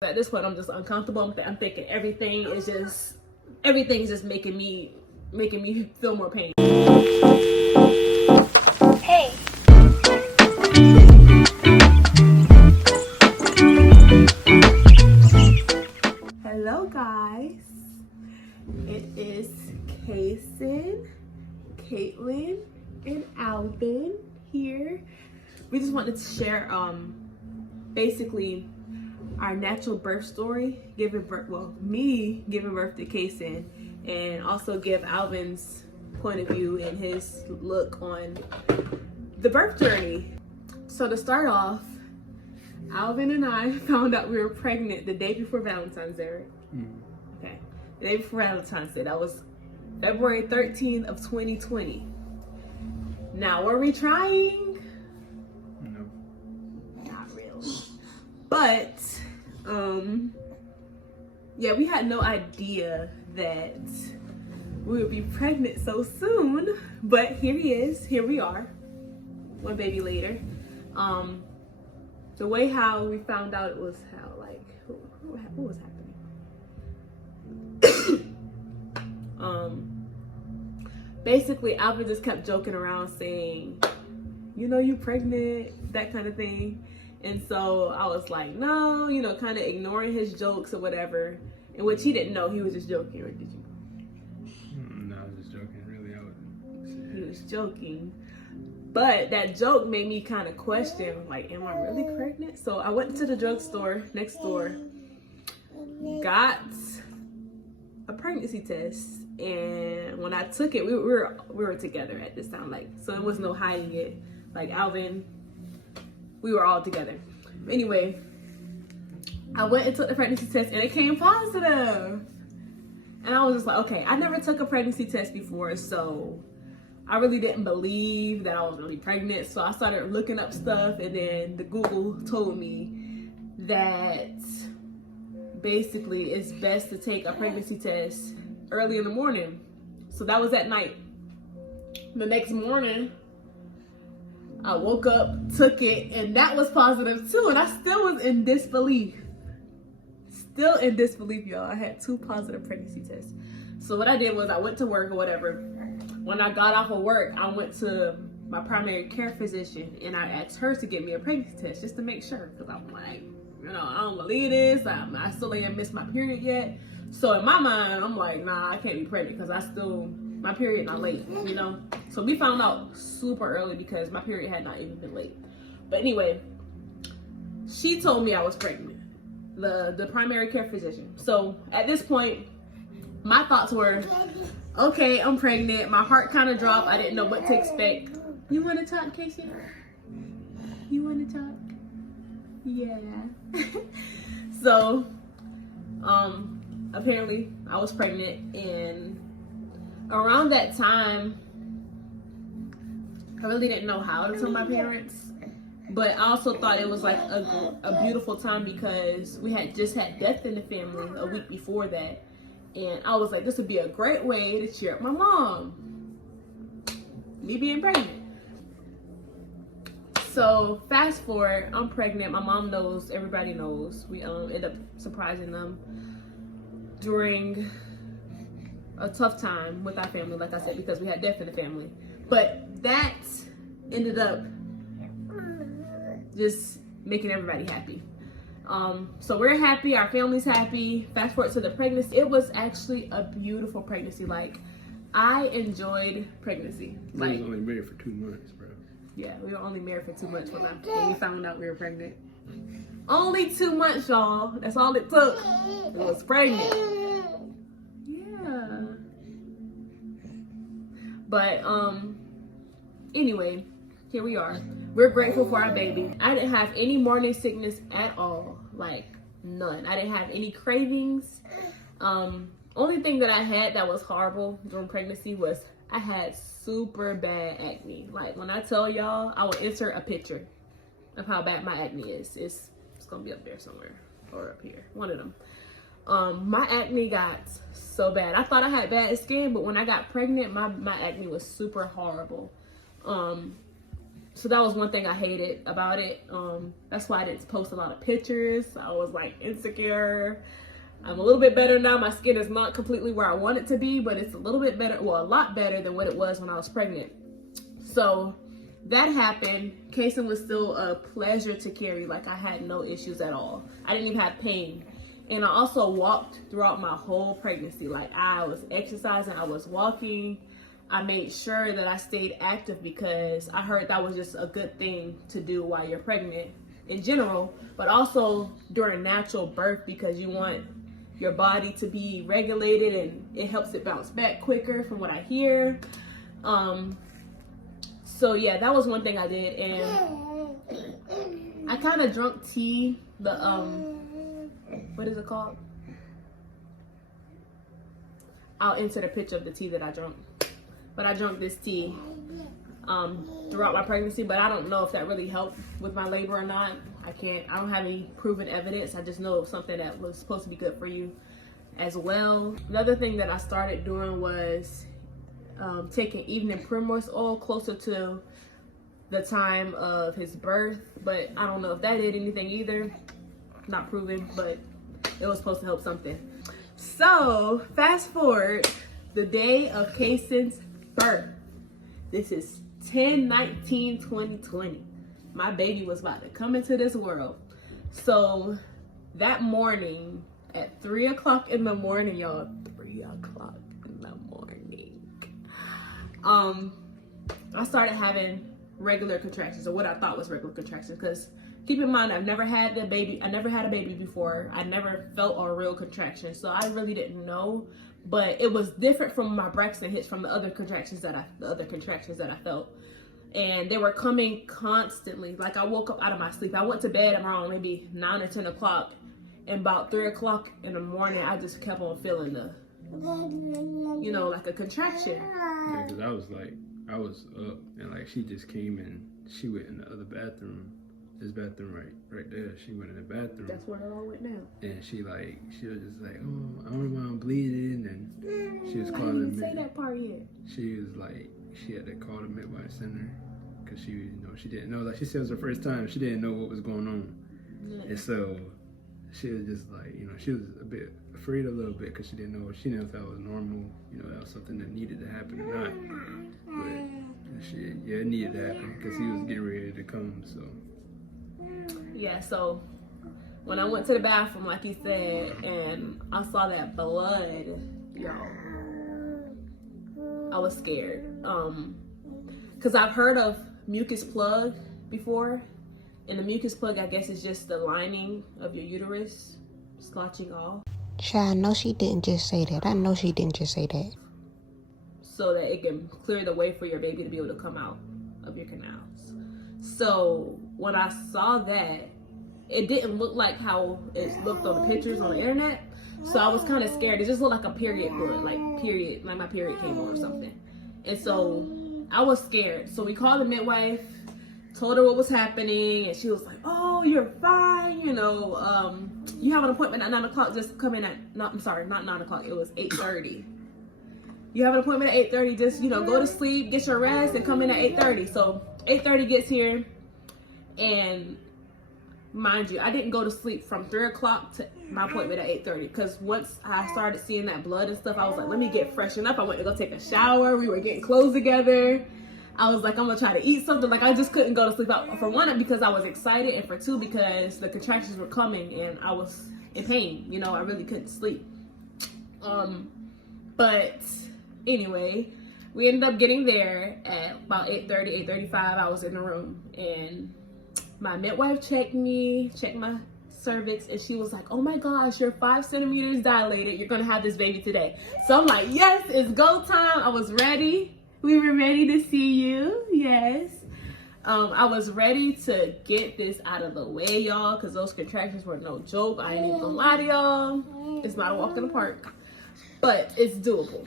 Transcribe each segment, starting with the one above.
At this point, I'm just uncomfortable. I'm thinking everything's just making me feel more pain. Hey. Hello, guys. It is Kaytlin, and Alvin here. We just wanted to share, basically, our natural birth story, me giving birth to Kaysen, and also give Alvin's point of view and his look on the birth journey. So to start off, Alvin and I found out we were pregnant the day before Valentine's Day, right? Okay, the day before Valentine's Day. That was February 13th of 2020. Now, were we trying? No. Not really. But, yeah, we had no idea that we would be pregnant so soon. But here he is. Here we are. One baby later. The way how we found out it was how, like, what was happening? Basically, Alvin just kept joking around saying, you know, you pregnant, that kind of thing. And so I was like, no, you know, kind of ignoring his jokes or whatever. In which he didn't know he was just joking, or did you? No, I was just joking. Really, He was joking. But that joke made me kind of question, like, am I really pregnant? So I went to the drugstore next door, got a pregnancy test, and when I took it, we were together at this time, like, so there was no hiding it. Like, Alvin, we were all together. Anyway, I went and took the pregnancy test, and it came positive. And I was just like, okay, I never took a pregnancy test before, so I really didn't believe that I was really pregnant. So I started looking up stuff, and then the Google told me that basically it's best to take a pregnancy test early in the morning. So that was at night. The next morning, I woke up, took it, and that was positive too. And I still was in disbelief. Still in disbelief, y'all. I had 2 positive pregnancy tests. So what I did was I went to work or whatever. When I got off of work, I went to my primary care physician and I asked her to get me a pregnancy test just to make sure. Because I'm like, you know, I don't believe this. I still ain't missed my period yet. So in my mind, I'm like, nah, I can't be pregnant because my period not late, you know? So we found out super early because my period had not even been late. But anyway, she told me I was pregnant, the primary care physician. So at this point, my thoughts were, okay, I'm pregnant. My heart kind of dropped. I didn't know what to expect. You want to talk, Casey? You want to talk? Yeah. So, apparently I was pregnant, and around that time, I really didn't know how to tell my parents, but I also thought it was like a beautiful time because we had just had death in the family a week before that. And I was like, this would be a great way to cheer up my mom, me being pregnant. So fast forward, I'm pregnant. My mom knows, everybody knows. We end up surprising them during a tough time with our family, like I said, because we had death in the family. But that ended up just making everybody happy. So we're happy, our family's happy. Fast forward to the pregnancy. It was actually a beautiful pregnancy. Like, I enjoyed pregnancy. I was only married for 2 months, bro. Yeah, we were only married for 2 months when we found out we were pregnant. Only 2 months, y'all. That's all it took. It was pregnant. Yeah. But, anyway, here we are. We're grateful for our baby. I didn't have any morning sickness at all. Like, none. I didn't have any cravings. Only thing that I had that was horrible during pregnancy was I had super bad acne. Like, when I tell y'all, I will insert a picture of how bad my acne is. It's gonna be up there somewhere, or up here, one of them. My acne got so bad. I thought I had bad skin, but when I got pregnant, my acne was super horrible. So that was one thing I hated about it. That's why I didn't post a lot of pictures. I was like insecure. I'm a little bit better now. My skin is not completely where I want it to be, but it's a little bit better, well, a lot better than what it was when I was pregnant. So that happened. Kaytlin was still a pleasure to carry. Like, I had no issues at all. I didn't even have pain. And I also walked throughout my whole pregnancy. Like, I was exercising, I was walking. I made sure that I stayed active because I heard that was just a good thing to do while you're pregnant in general, but also during natural birth, because you want your body to be regulated and it helps it bounce back quicker from what I hear. So yeah, that was one thing I did. And I kind of drunk tea, what is it called? I'll insert a picture of the tea that I drank. But I drank this tea throughout my pregnancy, but I don't know if that really helped with my labor or not. I don't have any proven evidence. I just know something that was supposed to be good for you as well. Another thing that I started doing was taking evening primrose oil closer to the time of his birth, but I don't know if that did anything either. Not proven, but it was supposed to help something. So fast forward, the day of Kaytlin's birth. This is 10/19/2020. My baby was about to come into this world. So that morning at 3 o'clock in the morning, y'all, 3 o'clock in the morning, I started having regular contractions, or what I thought was regular contractions, because keep in mind, I've never had a baby before. I never felt a real contraction, so I really didn't know. But it was different from my Braxton Hicks, from the other contractions that I felt. And they were coming constantly. Like, I woke up out of my sleep. I went to bed around maybe 9 or 10 o'clock. And about 3 o'clock in the morning, I just kept on feeling like a contraction. Yeah, because I was up, and like she just came in. She went in the other bathroom. This bathroom right there. She went in the bathroom. That's where it all went down. And she was just like, oh, I don't know why I'm bleeding, and she was calling. I didn't even say that part yet. She was like, she had to call the midwife center because she didn't know. Like, she said it was her first time. She didn't know what was going on, and so she was just like, she was a bit afraid a little bit because she didn't know if that was normal. That was something that needed to happen or not. But it needed to happen because he was getting ready to come. So. Yeah, so when I went to the bathroom, like he said, and I saw that blood, y'all, I was scared. Because I've heard of mucus plug before, and the mucus plug, I guess, is just the lining of your uterus splotching off. Child, I know she didn't just say that. So that it can clear the way for your baby to be able to come out of your canals. So when I saw that, it didn't look like how it looked on the pictures on the internet. So I was kind of scared. It just looked like a period blood, like my period came on or something. And so I was scared. So we called the midwife, told her what was happening, and she was like, oh, you're fine. You have an appointment at 9 o'clock. Just come in not 9 o'clock. It was 8:30. You have an appointment at 8:30. Just, go to sleep, get your rest, and come in at 8:30. So 8:30 gets here, and mind you, I didn't go to sleep from 3 o'clock to my appointment at 8:30, because once I started seeing that blood and stuff, I was like, let me get freshened up. I went to go take a shower. We were getting clothes together. I was like, I'm gonna try to eat something. Like, I just couldn't go to sleep. For one, because I was excited, and for two, because the contractions were coming and I was in pain. I really couldn't sleep. But anyway, we ended up getting there at about 8:30, 8:35. I was in the room, and my midwife checked my cervix, and she was like, oh my gosh, you're 5 centimeters dilated. You're gonna have this baby today. So I'm like, yes, it's go time. I was ready. We were ready to see you. Yes. I was ready to get this out of the way, y'all, because those contractions were no joke. I ain't even gonna lie to y'all. It's not a walk in the park, but it's doable.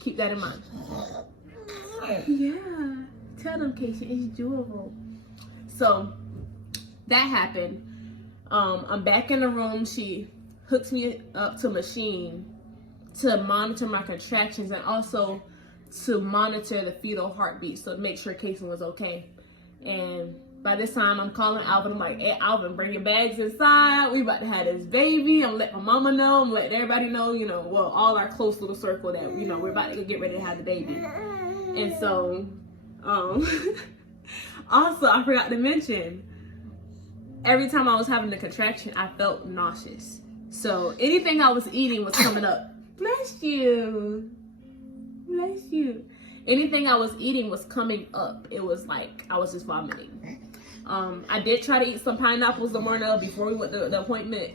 Keep that in mind. Yeah. Tell them, Kaytlin, it's doable. So that happened. I'm back in the room. She hooks me up to a machine to monitor my contractions and also to monitor the fetal heartbeat, so to make sure Kaytlin was okay. And by this time, I'm calling Alvin. I'm like, hey, Alvin, bring your bags inside. We about to have this baby. I'm letting my mama know. I'm letting everybody know, well, all our close little circle that, we're about to get ready to have the baby. And so, also, I forgot to mention, every time I was having the contraction, I felt nauseous. So anything I was eating was coming up. Bless you. Bless you. Anything I was eating was coming up. It was like I was just vomiting. I did try to eat some pineapples the morning of before we went to the appointment.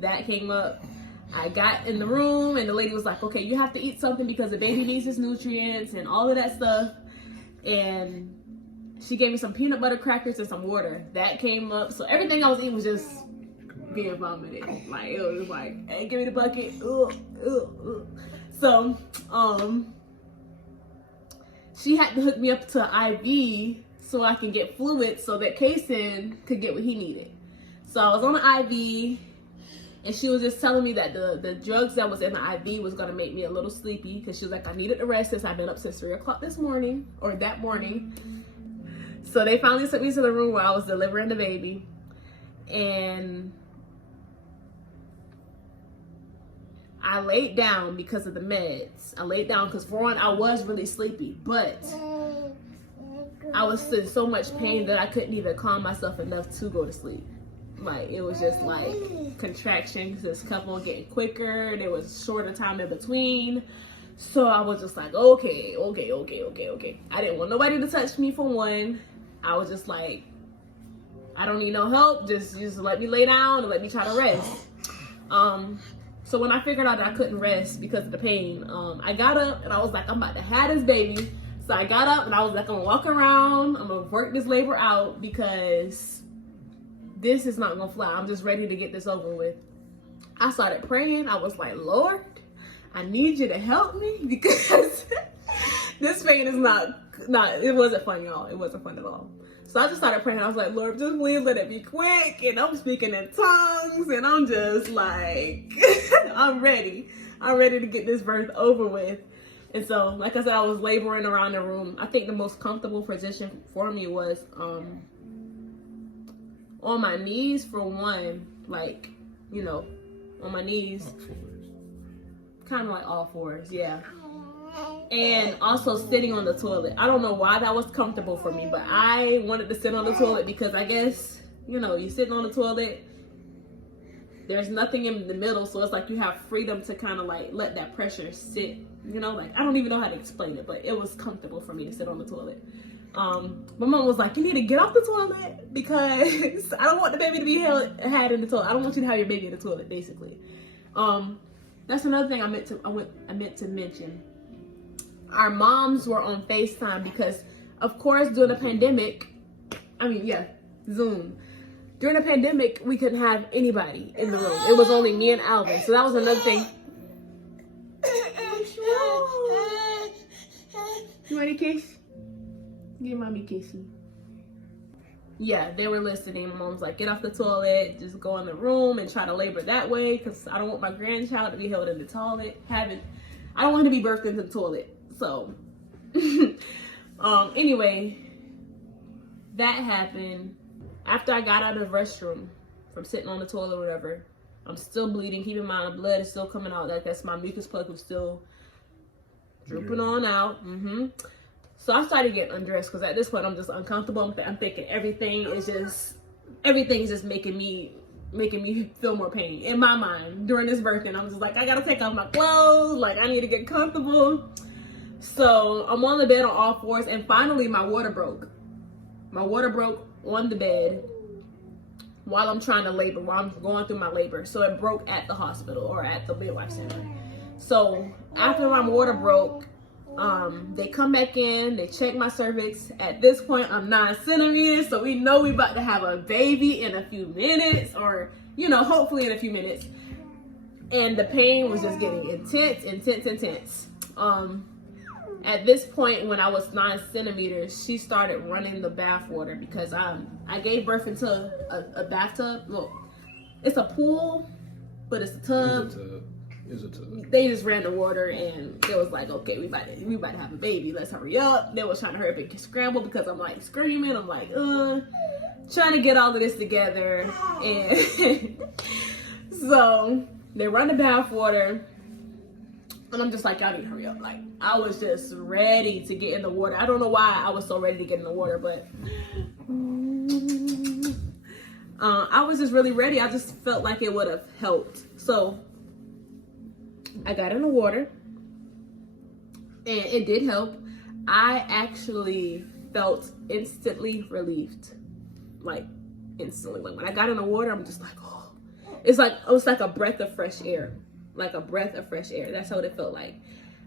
That came up. I got in the room and the lady was like, okay, you have to eat something because the baby needs its nutrients and all of that stuff. And she gave me some peanut butter crackers and some water. That came up. So everything I was eating was just being vomited. Like, it was like, hey, give me the bucket. Ugh, ugh, ugh. So, she had to hook me up to an IV so I can get fluid so that Kaytlin could get what he needed. So I was on the IV, and she was just telling me that the drugs that was in the IV was going to make me a little sleepy, because she was like, I needed to rest since I've been up since 3 o'clock that morning. So they finally sent me to the room where I was delivering the baby. And I laid down because of the meds. I laid down because, for one, I was really sleepy, but I was in so much pain that I couldn't even calm myself enough to go to sleep. Like, it was just like contractions just kept on getting quicker. There was shorter time in between. So I was just like, okay. I didn't want nobody to touch me, for one. I was just like, I don't need no help. Just let me lay down and let me try to rest. So when I figured out that I couldn't rest because of the pain, I got up and I was like, I'm about to have this baby. So I got up and I was like, I'm gonna walk around. I'm gonna work this labor out because this is not gonna fly. I'm just ready to get this over with. I started praying. I was like, Lord, I need you to help me because this pain is not, it wasn't fun, y'all. It wasn't fun at all. So I just started praying. I was like, Lord, just please let it be quick. And I'm speaking in tongues. And I'm just like, I'm ready. I'm ready to get this birth over with. And so, like I said, I was laboring around the room. I think the most comfortable position for me was on my knees, for one. Like, on my knees. Kind of like all fours, yeah. And also sitting on the toilet. I don't know why that was comfortable for me, but I wanted to sit on the toilet because I guess, you're sitting on the toilet, there's nothing in the middle, so it's like you have freedom to kind of like let that pressure sit, like, I don't even know how to explain it, but it was comfortable for me to sit on the toilet. My mom was like, you need to get off the toilet because I don't want the baby to be had in the toilet. I don't want you to have your baby in the toilet, basically. That's another thing I meant to mention. Our moms were on FaceTime because, of course, during the pandemic, Zoom. During the pandemic, we couldn't have anybody in the room. It was only me and Alvin. So that was another thing. You want a kiss? Give mommy a kissy. Yeah, they were listening. My mom's like, get off the toilet, just go in the room and try to labor that way because I don't want my grandchild to be held in the toilet. I don't want him to be birthed into the toilet. So, anyway, that happened. After I got out of the restroom from sitting on the toilet or whatever, I'm still bleeding. Keep in mind, the blood is still coming out. Like, that's my mucus plug was still drooping on out. So I started getting undressed because at this point I'm just uncomfortable. I'm thinking everything is just making me feel more pain in my mind during this birthing. I'm just like, I gotta take off my clothes. Like, I need to get comfortable. So I'm on the bed on all fours, and finally my water broke. My water broke on the bed while I'm trying to labor, while I'm going through my labor. So it broke at the hospital or at the midwife center. So after my water broke, they come back in, they check my cervix. At this point, I'm 9 centimeters, so we know we about to have a baby in a few minutes, or, hopefully in a few minutes. And the pain was just getting intense. At this point, when I was 9 centimeters, she started running the bath water because I gave birth into a bathtub. Look, it's a pool, but it's a tub. It was a tub. They just ran the water, and it was like, okay, we about to have a baby. Let's hurry up. They was trying to hurry up and scramble because I'm like screaming. I'm like, trying to get all of this together. And so they run the bath water, and I'm just like, y'all need to hurry up. Like, I was just ready to get in the water. I don't know why I was so ready to get in the water, but I was just really ready. I just felt like it would have helped. So I got in the water, and it did help. I actually felt instantly relieved, like instantly. Like when I got in the water, I'm just like, oh, it's like a breath of fresh air, like a breath of fresh air. That's what it felt like.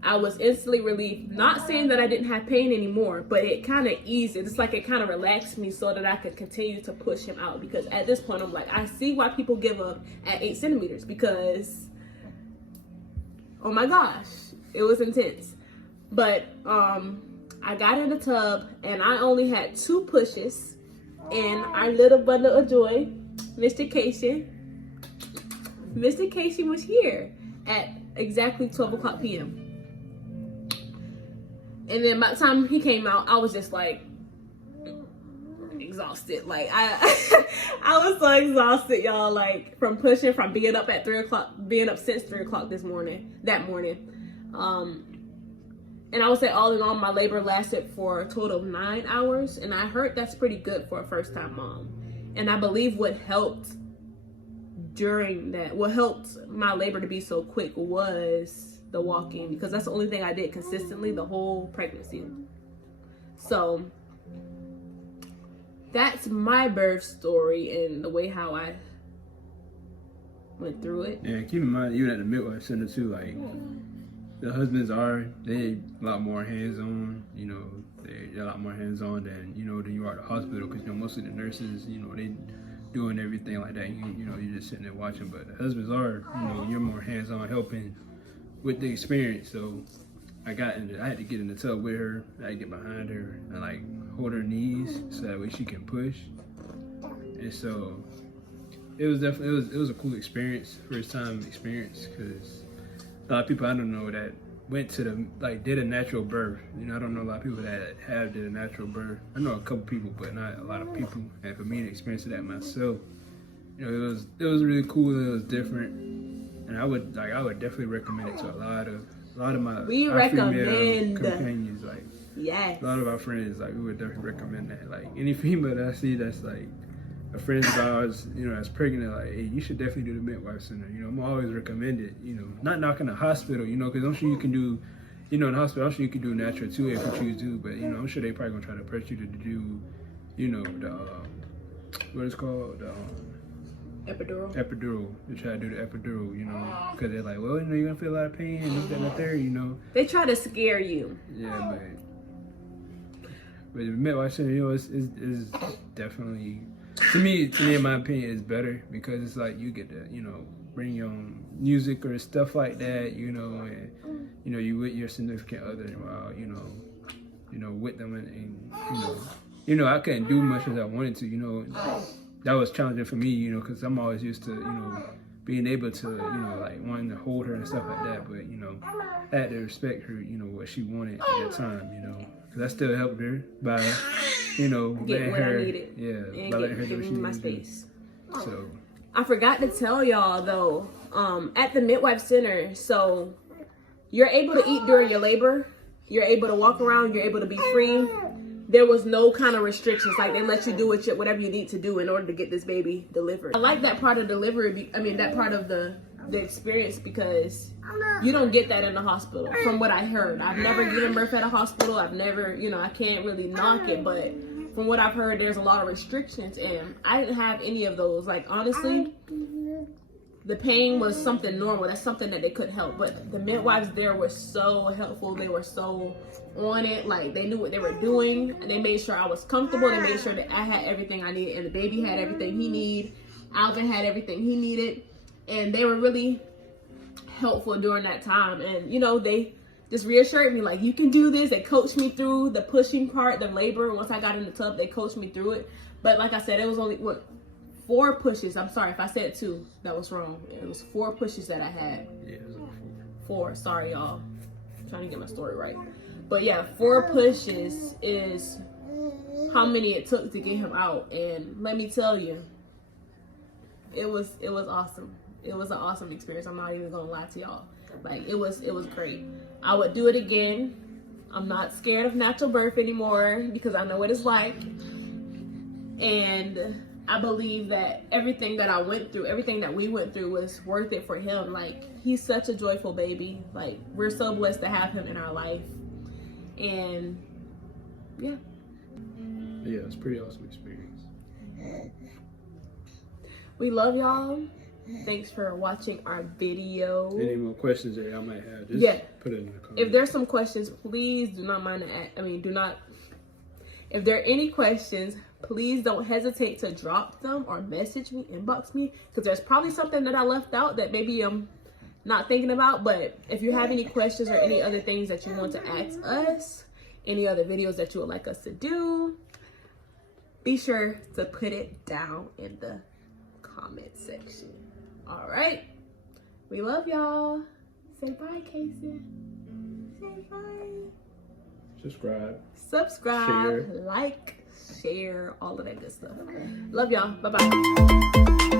I was instantly relieved. Not saying that I didn't have pain anymore, but it kind of eased it. It's like it kind of relaxed me so that I could continue to push him out, because at this point I'm like, I see why people give up at 8 centimeters, because oh my gosh, it was intense. But I got in the tub, and I only had 2 pushes, and our little bundle of joy, Mr. Kaytlin was here at exactly 12 o'clock p.m. And then by the time he came out, I was just like exhausted. Like I was so exhausted, y'all, like from pushing, from being up at 3 o'clock, being up since 3 o'clock that morning. And I would say all in all, my labor lasted for a total of 9 hours. And I heard that's pretty good for a first time mom. And I believe what helped my labor to be so quick was the walking, because that's the only thing I did consistently the whole pregnancy. So that's my birth story and the way how I went through it. Yeah, keep in mind, even at the midwife center too, like the husbands they a lot more hands-on, you know, they're a lot more hands-on than, you know, than you are at the hospital, because, you know, most of the nurses, you know, they doing everything like that. You know, you're just sitting there watching, but the husbands are, you know, you're more hands-on helping with the experience. So I had to get in the tub with her. I had to get behind her and like hold her knees so that way she can push. And so it was a cool experience, first time experience, because a lot of people I don't know that went to did a natural birth. You know, I don't know a lot of people that did a natural birth. I know a couple people, but not a lot of people. And for me to experience that myself, you know, it was really cool. It was different. And I would definitely recommend it to a lot of my female companions. Like, yes, a lot of our friends, like, we would definitely recommend that. Like, any female that I see that's like a friend of ours, you know, that's pregnant, like, hey, you should definitely do the midwife center. You know, I'm always recommend it. You know, not knocking the hospital, you know, because I'm sure you can do, you know, in the hospital, I'm sure you can do natural too if you choose to. But, you know, I'm sure they probably gonna try to press you to do, you know, what it's called, epidural. They try to do the epidural, you know, because they're like, well, you know, you're gonna feel a lot of pain and this, that, and the third, you know. They try to scare you. Yeah, but the midwife center, you know, is definitely, to me, in my opinion, is better, because it's like you get to, you know, bring your own music or stuff like that, you know, and you know, you with your significant other while, you know, with them, and you know, I couldn't do much as I wanted to, you know. That was challenging for me, you know, because I'm always used to, you know, being able to, you know, like wanting to hold her and stuff like that. But, you know, I had to respect her, you know, what she wanted at that time, you know, because I still helped her by, you know, getting what I needed. Yeah, and by letting her do what she my needed space. So I forgot to tell y'all though, at the midwife center, so you're able to eat during your labor, you're able to walk around, you're able to be free. There was no kind of restrictions. Like, they let you do whatever you need to do in order to get this baby delivered. I like that part of delivery. That part of the experience, because you don't get that in the hospital. From what I heard, I've never given birth at a hospital. I've never, you know, I can't really knock it, but from what I've heard, there's a lot of restrictions, and I didn't have any of those. Like, honestly, the pain was something normal. That's something that they couldn't help. But the midwives there were so helpful. They were so on it. Like, they knew what they were doing, and they made sure I was comfortable. They made sure that I had everything I needed, and the baby had everything he needed. Alvin had everything he needed, and they were really helpful during that time. And, you know, they just reassured me, like, you can do this. They coached me through the pushing part, the labor. Once I got in the tub, they coached me through it. But like I said, it was only 4 pushes. I'm sorry if I said 2. That was wrong. It was 4 pushes that I had. Yeah, it was 4. Sorry, y'all. I'm trying to get my story right. But yeah, 4 pushes is how many it took to get him out. And let me tell you, it was awesome. It was an awesome experience. I'm not even gonna lie to y'all. Like, it was great. I would do it again. I'm not scared of natural birth anymore because I know what it's like. And I believe that everything that I went through, everything that we went through was worth it for him. Like, he's such a joyful baby. Like, we're so blessed to have him in our life. And yeah. Yeah, it's a pretty awesome experience. We love y'all. Thanks for watching our video. Any more questions that y'all might have, just put it in the comments. If there's some questions, please do not mind if there are any questions, please don't hesitate to drop them or message me, inbox me, because there's probably something that I left out that maybe I'm not thinking about. But if you have any questions or any other things that you want to ask us, any other videos that you would like us to do, be sure to put it down in the comment section. All right, we love y'all. Say bye, Casey. Say bye. Subscribe, share. like, share, all of that good stuff. Love y'all. Bye-bye.